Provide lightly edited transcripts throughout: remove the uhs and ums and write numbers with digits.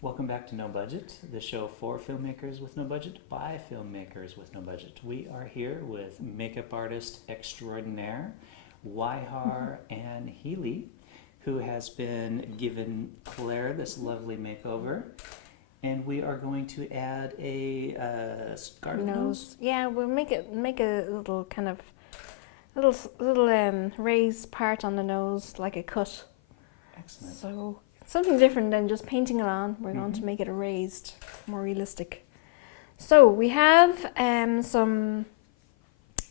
Welcome back to No Budget, the show for filmmakers with no budget by filmmakers with no budget. We are here with makeup artist extraordinaire Wai-Har and Healy, who has been giving Claire this lovely makeover. And we are going to add a scarlet nose. Yeah, we'll make a little kind of little raised part on the nose, like a cut. Excellent. So something different than just painting it on. We're going to make it a raised, more realistic. So we have some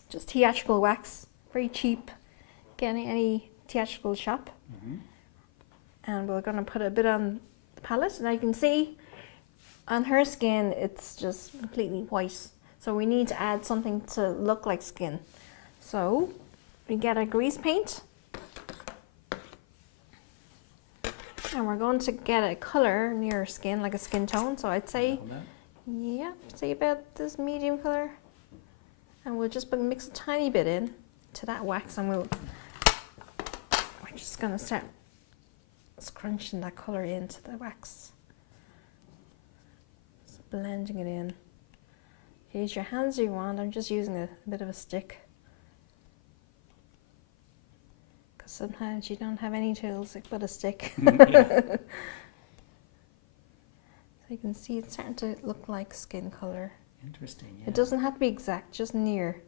just theatrical wax, very cheap. Get any theatrical shop. And we're going to put a bit on the palette. Now you can see on her skin, it's just completely white. So we need to add something to look like skin. So we get a grease paint. And we're going to get a color near her skin, like a skin tone. So I'd say, yeah, say about this medium color. And we'll just mix a tiny bit in to that wax, and we're just going to start scrunching that color into the wax. Just blending it in. Use your hands if you want. I'm just using a bit of a stick. Because sometimes you don't have any tools but a stick. So you can see it's starting to look like skin color. Interesting, yeah. It doesn't have to be exact, just near.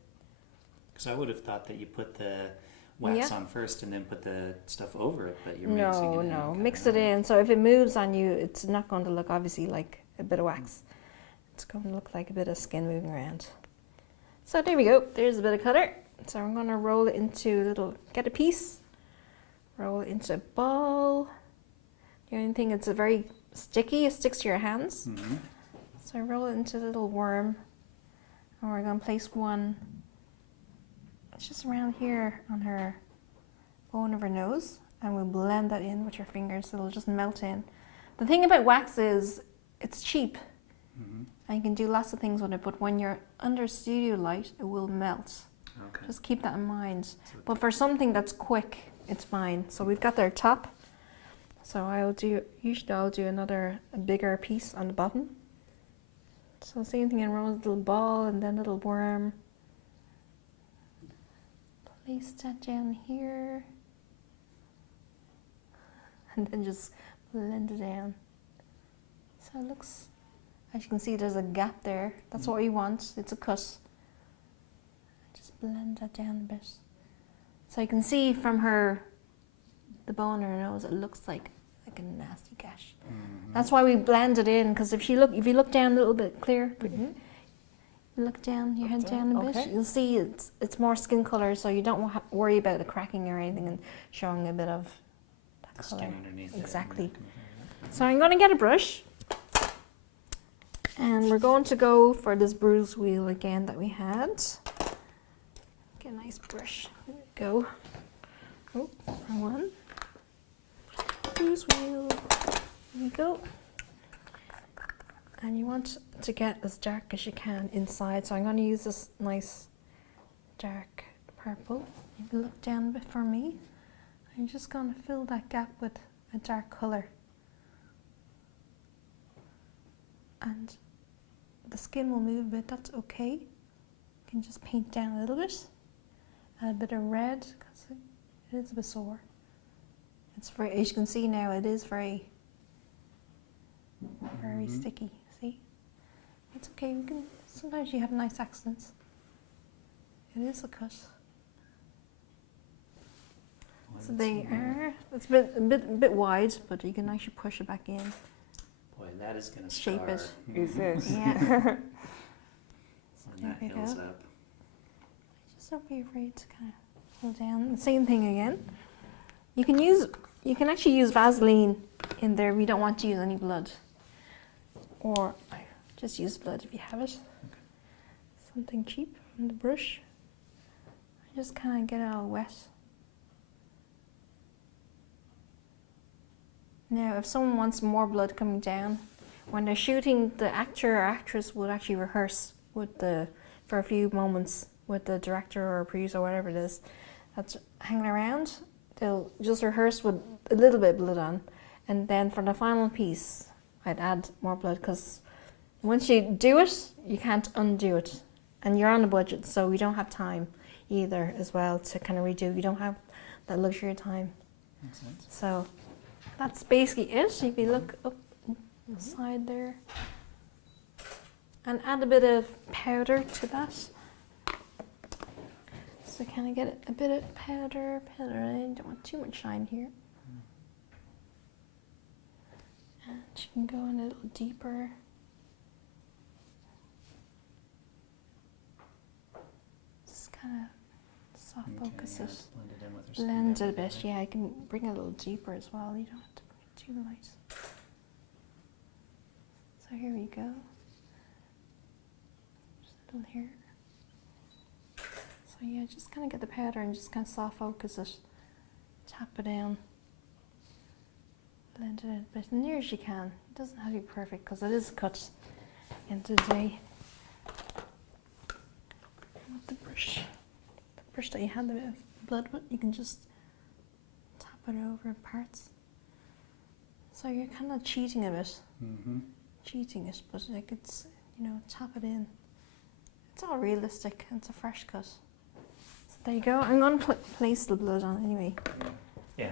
Because I would have thought that you put the wax on first and then put the stuff over it, but you're mixing it in. No, mix it in. So if it moves on you, it's not going to look obviously like a bit of wax. It's going to look like a bit of skin moving around. So there we go. There's a bit of color. So I'm going to roll it into get a piece, roll it into a ball. The only thing, it's a very sticky, it sticks to your hands. So I roll it into a little worm, and we're going to place one. It's just around here on her bone of her nose, and we'll blend that in with your fingers so it'll just melt in. The thing about wax is it's cheap, and you can do lots of things with it, but when you're under studio light, it will melt. Okay. Just keep that in mind. But for something that's quick, it's fine. So we've got their top. So usually I'll do a bigger piece on the bottom. So same thing, and roll a little ball and then a little worm. Place that down here. And then just blend it down. So it looks, as you can see, there's a gap there. That's what we want. It's a cut. Just blend that down a bit. So you can see from the bone of her nose, it looks like a nasty gash. That's why we blend it in, because if you look down a little bit clear, look down, your head down a bit, you'll see it's more skin color, so you don't worry about the cracking or anything and showing a bit of that color. Skin underneath. Exactly. So I'm going to get a brush, and we're going to go for this bruise wheel again that we had. Get a nice brush. There we go. Oh, wrong one. Bruise wheel. There we go. And you want to get as dark as you can inside. So I'm going to use this nice dark purple. Maybe look down a bit for me. I'm just going to fill that gap with a dark colour. And the skin will move a bit, that's okay. You can just paint down a little bit. Add a bit of red, because it is a bit sore. It's very, as you can see now, it is very sticky. See, it's okay. Sometimes you have nice accents. It is a cut. So they are. It's a bit wide, but you can actually push it back in. Boy, that is going to shape it. Is it? Yeah. When that heals up. Just don't be afraid to kind of pull down. The same thing again. You can actually use Vaseline in there if you don't want to use any blood. Or just use blood if you have it. Something cheap on the brush. Just kind of get it all wet. Now, if someone wants more blood coming down, when they're shooting, the actor or actress would actually rehearse for a few moments with the director or producer or whatever it is that's hanging around. They'll just rehearse with a little bit of blood on, and then for the final piece, I'd add more blood because once you do it, you can't undo it. And you're on a budget, so we don't have time either as well to kind of redo. You don't have that luxury of time. Makes sense. So that's basically it. If you look up the side there. And add a bit of powder to that. So kind of get a bit of powder. I don't want too much shine here. And you can go in a little deeper. Just kind of soft focus it. Blend it in with her Blend it a skin. bit. Yeah, I can bring it a little deeper as well. You don't have to bring it too light. So here we go. Just a little here. So yeah, just kind of get the powder and just kind of soft focus it. Tap it down. Blend it in a bit, near as you can. It doesn't have to be perfect because it is a cut end of the day. And with the brush that you had the bit of blood with, you can just tap it over parts. So you're kind of cheating a bit. Cheating it, but like it's, tap it in. It's all realistic. It's a fresh cut. So there you go. I'm going to place the blood on anyway. Yeah.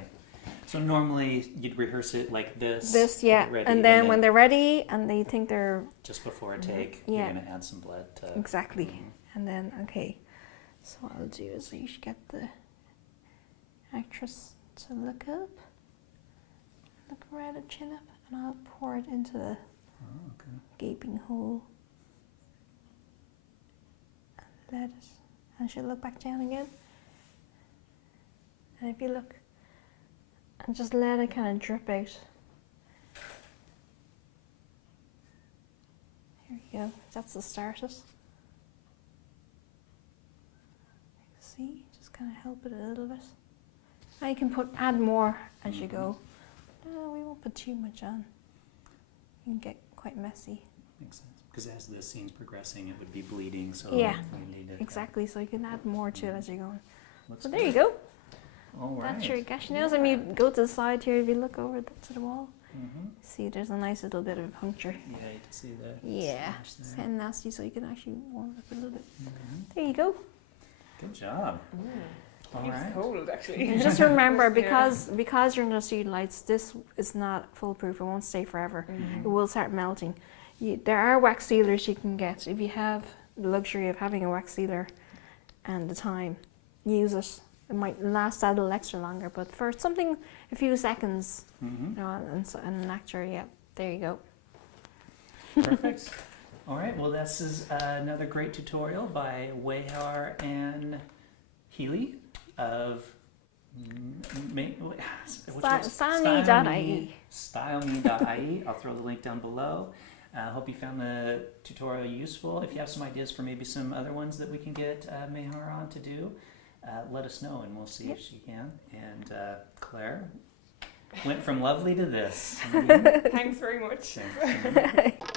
So normally you'd rehearse it like this. Yeah. get ready, And then when they're ready and they think they're... just before a take, Yeah. you're going to add some blood to... Exactly. And then, okay. So what I'll do is you should get the actress to look up. Look right at chin up. And I'll pour it into the gaping hole. And let it... And she'll look back down again. And if you look... And just let it kind of drip out. Here we go. That's the start it. See? Just kind of help it a little bit. Now you can add more as you go. No, we won't put too much on. You can get quite messy. Makes sense. Because as the scene's progressing, it would be bleeding, so Yeah, we need to... exactly. So you can add more to it as you're going. Looks So there you go. All right. That's your gash nails. And you go to the side here, if you look over to the wall, see there's a nice little bit of a puncture. Yeah, you can see that. Yeah, Slash it's there. kind of nasty, so you can actually warm it up a little bit. There you go. Good job. All It's right. cold actually. And just remember, because you're under student lights, this is not foolproof. It won't stay forever. It will start melting. There are wax sealers you can get if you have the luxury of having a wax sealer and the time. Use it. It might last a little extra longer, but for something a few seconds, and an actor, yeah, there you go. Perfect. All right. Well, this is another great tutorial by Wai-Har and Healy of StyleMe.ie. StyleMe.ie. I'll throw the link down below. I hope you found the tutorial useful. If you have some ideas for maybe some other ones that we can get Wai-Har on to do, let us know and we'll see if she can. And Claire went from lovely to this. Thanks very much. Thanks.